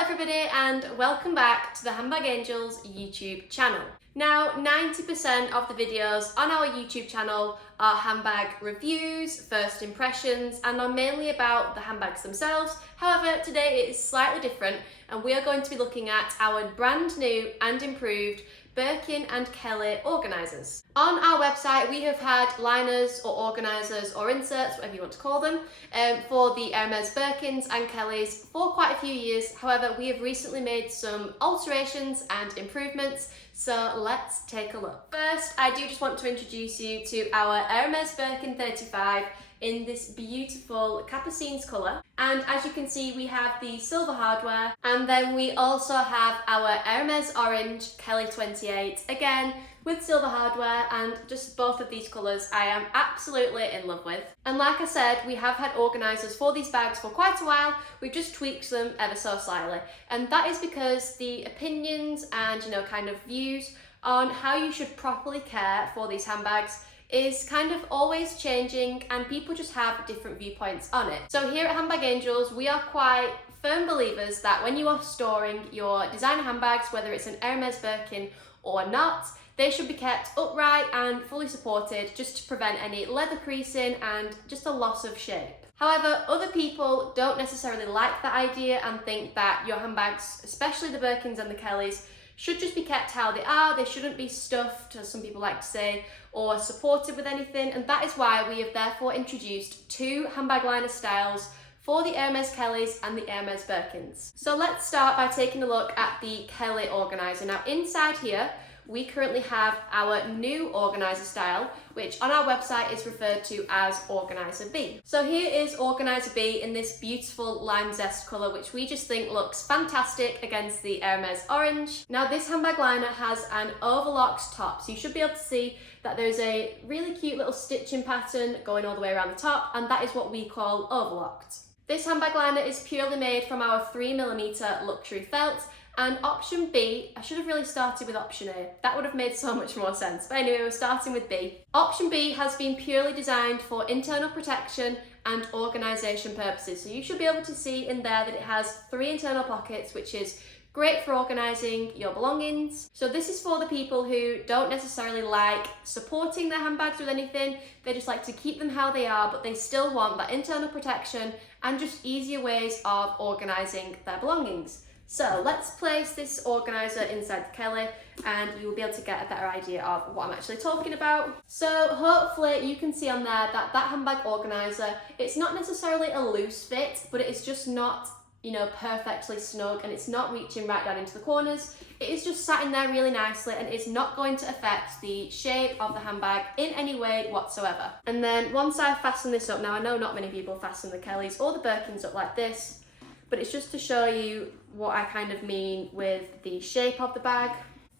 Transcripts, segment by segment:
everybody and welcome back to the Handbag Angels YouTube channel. Now 90% of the videos on our YouTube channel are handbag reviews, first impressions, and are mainly about the handbags themselves. However, today it is slightly different and we are going to be looking at our brand new and improved Birkin and Kelly organisers. On our website we have had liners or organisers or inserts, whatever you want to call them, for the Hermès Birkins and Kellys for quite a few years. However, we have recently made some alterations and improvements, so let's take a look. First, I do just want to introduce you to our Hermès Birkin 35 in this beautiful Capucines colour, and as you can see we have the silver hardware, and then we also have our Hermès Orange Kelly 28, again with silver hardware, and just both of these colours I am absolutely in love with. And like I said, we have had organisers for these bags for quite a while. We've just tweaked them ever so slightly, and that is because the opinions and kind of views on how you should properly care for these handbags is kind of always changing, and people just have different viewpoints on it. So here at Handbag Angels, we are quite firm believers that when you are storing your designer handbags, whether it's an Hermès Birkin or not, they should be kept upright and fully supported just to prevent any leather creasing and just a loss of shape. However, other people don't necessarily like that idea and think that your handbags, especially the Birkins and the Kellys, should just be kept how they are. They shouldn't be stuffed, as some people like to say, or supported with anything, and that is why we have therefore introduced two handbag liner styles for the Hermès Kellys and the Hermès Birkins. So let's start by taking a look at the Kelly organiser. Now inside here, we currently have our new organiser style, which on our website is referred to as Organizer B. So here is Organizer B in this beautiful lime zest colour, which we just think looks fantastic against the Hermès Orange. Now this handbag liner has an overlocked top, so you should be able to see that there's a really cute little stitching pattern going all the way around the top, and that is what we call overlocked. This handbag liner is purely made from our 3mm luxury felt. And option B, I should have really started with option A. That would have made so much more sense. But anyway, we're starting with B. Option B has been purely designed for internal protection and organisation purposes. So you should be able to see in there that it has 3 internal pockets, which is great for organising your belongings. So this is for the people who don't necessarily like supporting their handbags with anything. They just like to keep them how they are, but they still want that internal protection and just easier ways of organising their belongings. So let's place this organiser inside the Kelly and you will be able to get a better idea of what I'm actually talking about. So hopefully you can see on there that that handbag organiser, it's not necessarily a loose fit, but it is just not, perfectly snug, and it's not reaching right down into the corners. It is just sat in there really nicely, and it's not going to affect the shape of the handbag in any way whatsoever. And then once I've fastened this up, now I know not many people fasten the Kellys or the Birkins up like this, but it's just to show you what I kind of mean with the shape of the bag.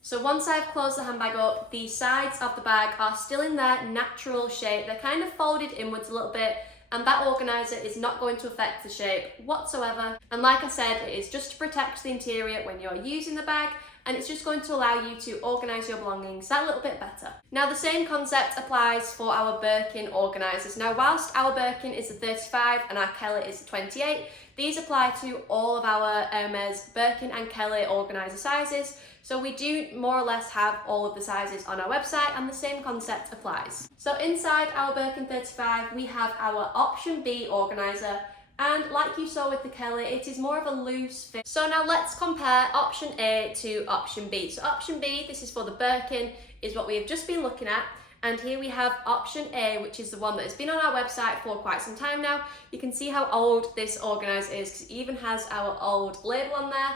So once I've closed the handbag up, the sides of the bag are still in their natural shape. They're kind of folded inwards a little bit, and that organiser is not going to affect the shape whatsoever. And like I said, it is just to protect the interior when you're using the bag, and it's just going to allow you to organise your belongings that little bit better. Now the same concept applies for our Birkin organisers. Now whilst our Birkin is the 35 and our Kelly is the 28, these apply to all of our Hermès Birkin and Kelly organiser sizes. So we do more or less have all of the sizes on our website, and the same concept applies. So inside our Birkin 35 we have our option B organiser, and like you saw with the Kelly, it is more of a loose fit. So now let's compare option A to option B. So option B, this is for the Birkin, is what we have just been looking at. And here we have option A, which is the one that has been on our website for quite some time now. You can see how old this organiser is, because it even has our old label on there.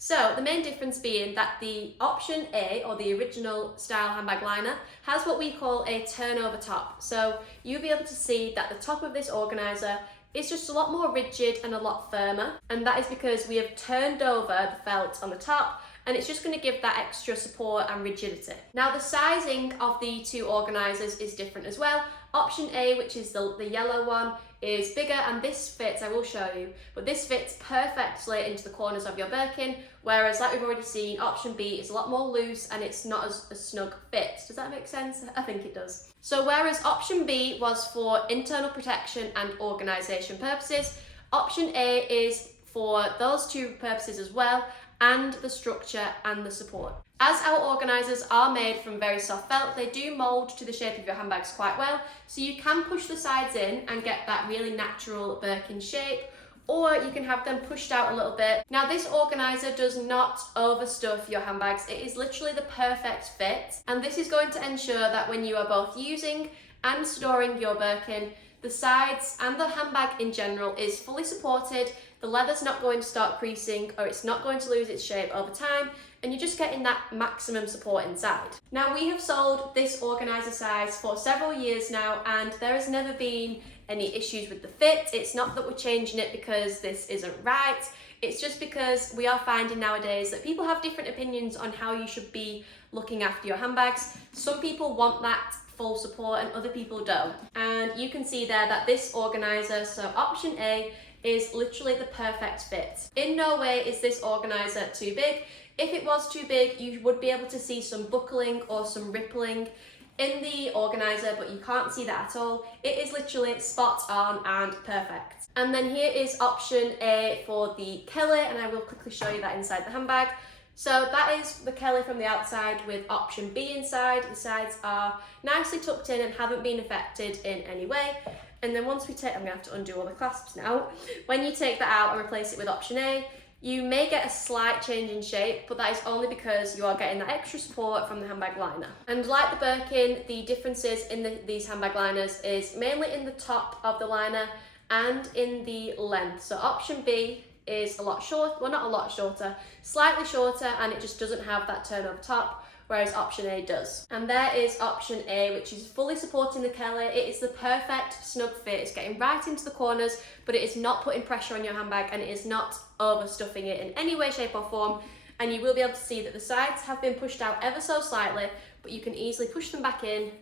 So the main difference being that the option A, or the original style handbag liner, has what we call a turnover top. So you'll be able to see that the top of this organiser is just a lot more rigid and a lot firmer, and that is because we have turned over the felt on the top, and it's just going to give that extra support and rigidity. Now the sizing of the two organisers is different as well. Option A, which is the yellow one, is bigger, and this fits, I will show you, but this fits perfectly into the corners of your Birkin, whereas like we've already seen, option B is a lot more loose and it's not as a snug fit. Does that make sense? I think it does. So whereas option B was for internal protection and organisation purposes, option A is for those two purposes as well, and the structure and the support. As our organisers are made from very soft felt, they do mould to the shape of your handbags quite well, so you can push the sides in and get that really natural Birkin shape, or you can have them pushed out a little bit. Now this organiser does not overstuff your handbags, it is literally the perfect fit, and this is going to ensure that when you are both using and storing your Birkin, the sides and the handbag in general is fully supported, the leather's not going to start creasing or it's not going to lose its shape over time, and you're just getting that maximum support inside. Now we have sold this organiser size for several years now, and there has never been any issues with the fit. It's not that we're changing it because this isn't right, it's just because we are finding nowadays that people have different opinions on how you should be looking after your handbags. Some people want that full support and other people don't. And you can see there that this organiser, so option A, is literally the perfect fit. In no way is this organiser too big. If it was too big, you would be able to see some buckling or some rippling in the organiser, but you can't see that at all. It is literally spot on and perfect. And then here is option A for the Kelly, and I will quickly show you that inside the handbag. So that is the Kelly from the outside with option B inside. The sides are nicely tucked in and haven't been affected in any way. And then once we take, I'm gonna have to undo all the clasps now. When you take that out and replace it with option A, you may get a slight change in shape, but that is only because you are getting that extra support from the handbag liner. And like the Birkin, the differences in these handbag liners is mainly in the top of the liner and in the length. So option B is a lot short, well not a lot shorter, slightly shorter, and it just doesn't have that turn over top, whereas option A does. And there is option A, which is fully supporting the Kelly. It is the perfect snug fit. It's getting right into the corners, but it is not putting pressure on your handbag, and it is not overstuffing it in any way, shape or form. And you will be able to see that the sides have been pushed out ever so slightly, but you can easily push them back in,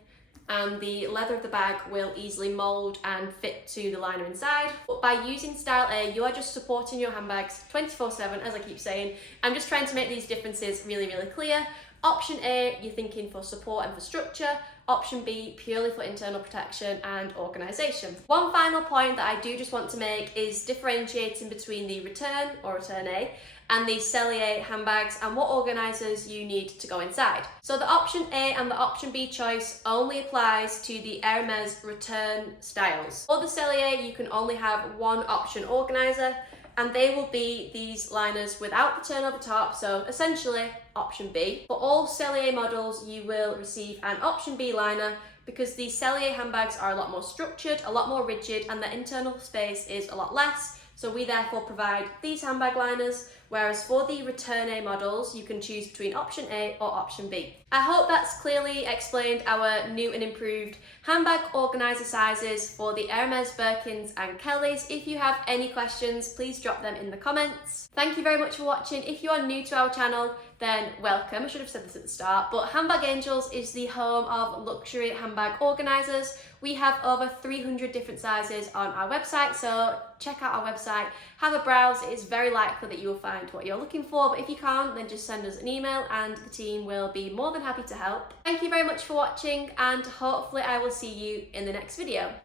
and the leather of the bag will easily mould and fit to the liner inside. But by using Style A, you are just supporting your handbags 24/7, as I keep saying. I'm just trying to make these differences really, really clear. Option A, you're thinking for support and for structure. Option B, purely for internal protection and organisation. One final point that I do just want to make is differentiating between the Return or Return A and the Cellier handbags and what organisers you need to go inside. So the option A and the option B choice only applies to the Hermès Return styles. For the Cellier, you can only have one option organiser, and they will be these liners without the turn over top, so essentially option B. For all Cellier models, you will receive an option B liner because the Cellier handbags are a lot more structured, a lot more rigid, and the internal space is a lot less. So we therefore provide these handbag liners, whereas for the Return A models, you can choose between option A or option B. I hope that's clearly explained our new and improved handbag organiser sizes for the Hermès Birkins and Kellys. If you have any questions, please drop them in the comments. Thank you very much for watching. If you are new to our channel, then welcome. I should have said this at the start, but Handbag Angels is the home of luxury handbag organisers. We have over 300 different sizes on our website, so check out our website, have a browse. It is very likely that you will find what you're looking for, but if you can't, then just send us an email and the team will be more than happy to help. Thank you very much for watching, and hopefully I will see you in the next video.